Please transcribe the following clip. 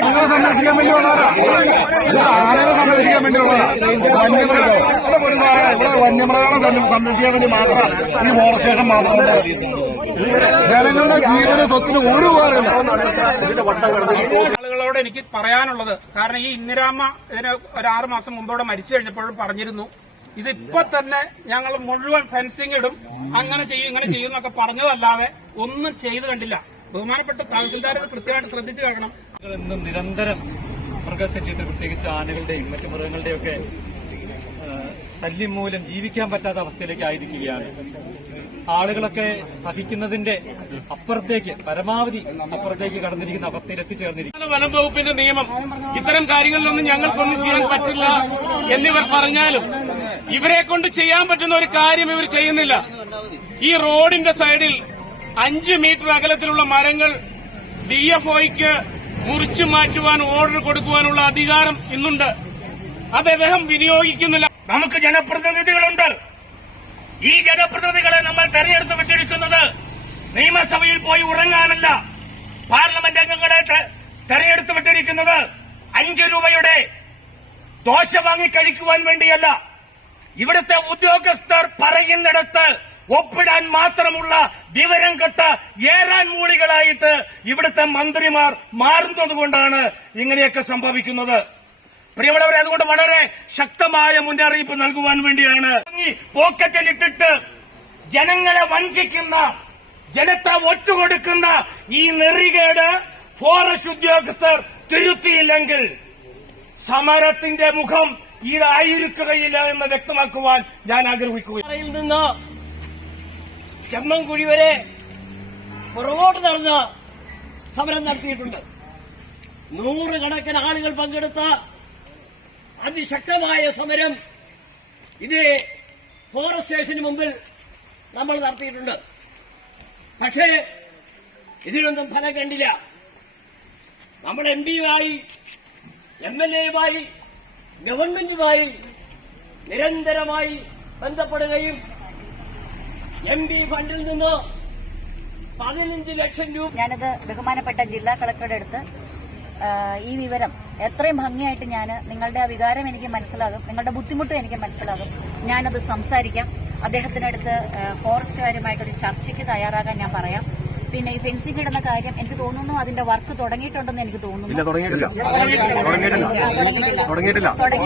നിങ്ങളെ സംരക്ഷിക്കാൻ വേണ്ടിയുള്ളവരാ, ആനകളെ സംരക്ഷിക്കാൻ വേണ്ടിയുള്ളവരാ, ഇവിടെ വന്യമൃഗങ്ങളെ സംരക്ഷിക്കാൻ വേണ്ടി മാത്രം ഈ ഫോറസ്റ്റ് സ്റ്റേഷൻ മാത്രം. ജനങ്ങളുടെ ജീവന സ്വത്തിന് ഒരു ഉപകാരമില്ല. ആളുകളോട് എനിക്ക് പറയാനുള്ളത്, കാരണം ഈ ഇന്ദിരാമ്മ ഇതിന് ഒരു 6 മാസം മുമ്പോടെ മരിച്ചു കഴിഞ്ഞപ്പോഴും പറഞ്ഞിരുന്നു, ഇതിപ്പോ തന്നെ ഞങ്ങൾ മുഴുവൻ ഫെൻസിംഗ് ഇടും, അങ്ങനെ ചെയ്യും ഇങ്ങനെ ചെയ്യും എന്നൊക്കെ പറഞ്ഞതല്ലാതെ ഒന്നും ചെയ്തു കണ്ടില്ല. ബഹുമാനപ്പെട്ട തഹസിൽദാർ ഇത് കൃത്യമായിട്ട് ശ്രദ്ധിച്ചു കേൾക്കണം. ഇന്നും നിരന്തരം മൃഗശല്യത്തിൽ, പ്രത്യേകിച്ച് ആനകളുടെയും മറ്റു മൃഗങ്ങളുടെയും ഒക്കെ ശല്യം മൂലം ജീവിക്കാൻ പറ്റാത്ത അവസ്ഥയിലേക്ക് ആയിരിക്കുകയാണ്. ആളുകളൊക്കെ സഹിക്കുന്നതിന്റെ അപ്പുറത്തേക്ക്, പരമാവധി അപ്പുറത്തേക്ക് കടന്നിരിക്കുന്ന അവസ്ഥയിൽ എത്തിച്ചേർന്നിരിക്കുന്നു. വനം വകുപ്പിന്റെ നിയമം ഇത്തരം കാര്യങ്ങളിലൊന്നും ഞങ്ങൾക്കൊന്നും ചെയ്യാൻ പറ്റില്ല എന്നിവർ പറഞ്ഞാലും ഇവരെ കൊണ്ട് ചെയ്യാൻ പറ്റുന്ന ഒരു കാര്യം ഇവർ ചെയ്യുന്നില്ല. ഈ റോഡിന്റെ സൈഡിൽ 5 മീറ്റർ അകലത്തിലുള്ള മരങ്ങൾ DFOയ്ക്ക് മുറിച്ചു മാറ്റുവാൻ ഓർഡർ കൊടുക്കുവാനുള്ള അധികാരം ഇന്നുണ്ട്. അത് അദ്ദേഹം വിനിയോഗിക്കുന്നില്ല. നമുക്ക് ജനപ്രതിനിധികളുണ്ട്. ഈ ജനപ്രതിനിധികളെ നമ്മൾ തെരഞ്ഞെടുത്ത് വിട്ടിരിക്കുന്നത് നിയമസഭയിൽ പോയി ഉറങ്ങാനല്ല. പാർലമെന്റ് അംഗങ്ങളെ തെരഞ്ഞെടുത്ത് വിട്ടിരിക്കുന്നത് 5 രൂപയുടെ ദോശ വാങ്ങിക്കഴിക്കുവാൻ വേണ്ടിയല്ല. ഇവിടുത്തെ ഉദ്യോഗസ്ഥർ പറയുന്നിടത്ത് ഒപ്പിടാൻ മാത്രമുള്ള വിവരം കെട്ട ഏറാൻ മൂളികളായിട്ട് ഇവിടുത്തെ മന്ത്രിമാർ മാറുന്നതുകൊണ്ടാണ് ഇങ്ങനെയൊക്കെ സംഭവിക്കുന്നത്. പ്രിയമുള്ളവരെ, അതുകൊണ്ട് വളരെ ശക്തമായ മുന്നറിയിപ്പ് നൽകുവാൻ വേണ്ടിയാണ് പോക്കറ്റിലിട്ടിട്ട് ജനങ്ങളെ വഞ്ചിക്കുന്ന, ജനത്തെ ഒറ്റുകൊടുക്കുന്ന ഈ നെറികേട് ഫോറസ്റ്റ് ഉദ്യോഗസ്ഥർ തിരുത്തിയില്ലെങ്കിൽ സമരത്തിന്റെ മുഖം ഇതായിരിക്കുകയില്ല എന്ന് വ്യക്തമാക്കുവാൻ ഞാൻ ആഗ്രഹിക്കുകയാണ്. നിന്ന് ചെമ്മൻകുഴി വരെ പുറകോട്ട് നടന്ന സമരം നടത്തിയിട്ടുണ്ട്. 100 കണക്കിന് ആളുകൾ പങ്കെടുത്ത അതിശക്തമായ സമരം ഇത് ഫോറസ്റ്റ് സ്റ്റേഷന് മുമ്പിൽ നമ്മൾ നടത്തിയിട്ടുണ്ട്. പക്ഷേ ഇതിനൊന്നും ഫലം കണ്ടില്ല. നമ്മൾ MP-യുമായി, MLA-യുമായി, ഗവൺമെന്റുമായി നിരന്തരമായി ബന്ധപ്പെടുകയും MP ഫണ്ടിൽ നിന്ന് 15 ലക്ഷം രൂപ. ഞാനത് ബഹുമാനപ്പെട്ട ജില്ലാ കളക്ടറുടെ അടുത്ത് ഈ വിവരം എത്രയും ഭംഗിയായിട്ട് നിങ്ങളുടെ ആ വികാരം എനിക്ക് മനസ്സിലാകും, നിങ്ങളുടെ ബുദ്ധിമുട്ടും എനിക്ക് മനസ്സിലാകും. ഞാനത് സംസാരിക്കാം. അദ്ദേഹത്തിനടുത്ത് ഫോറസ്റ്റുകാരുമായിട്ടൊരു ചർച്ചയ്ക്ക് തയ്യാറാകാൻ ഞാൻ പറയാം. പിന്നെ ഈ ഫെൻസിംഗ് ഇടുന്ന കാര്യം എനിക്ക് തോന്നുന്നു അതിന്റെ വർക്ക് തുടങ്ങിയിട്ടുണ്ടെന്ന് എനിക്ക് തോന്നുന്നു. തുടങ്ങിയതായിട്ടാണ്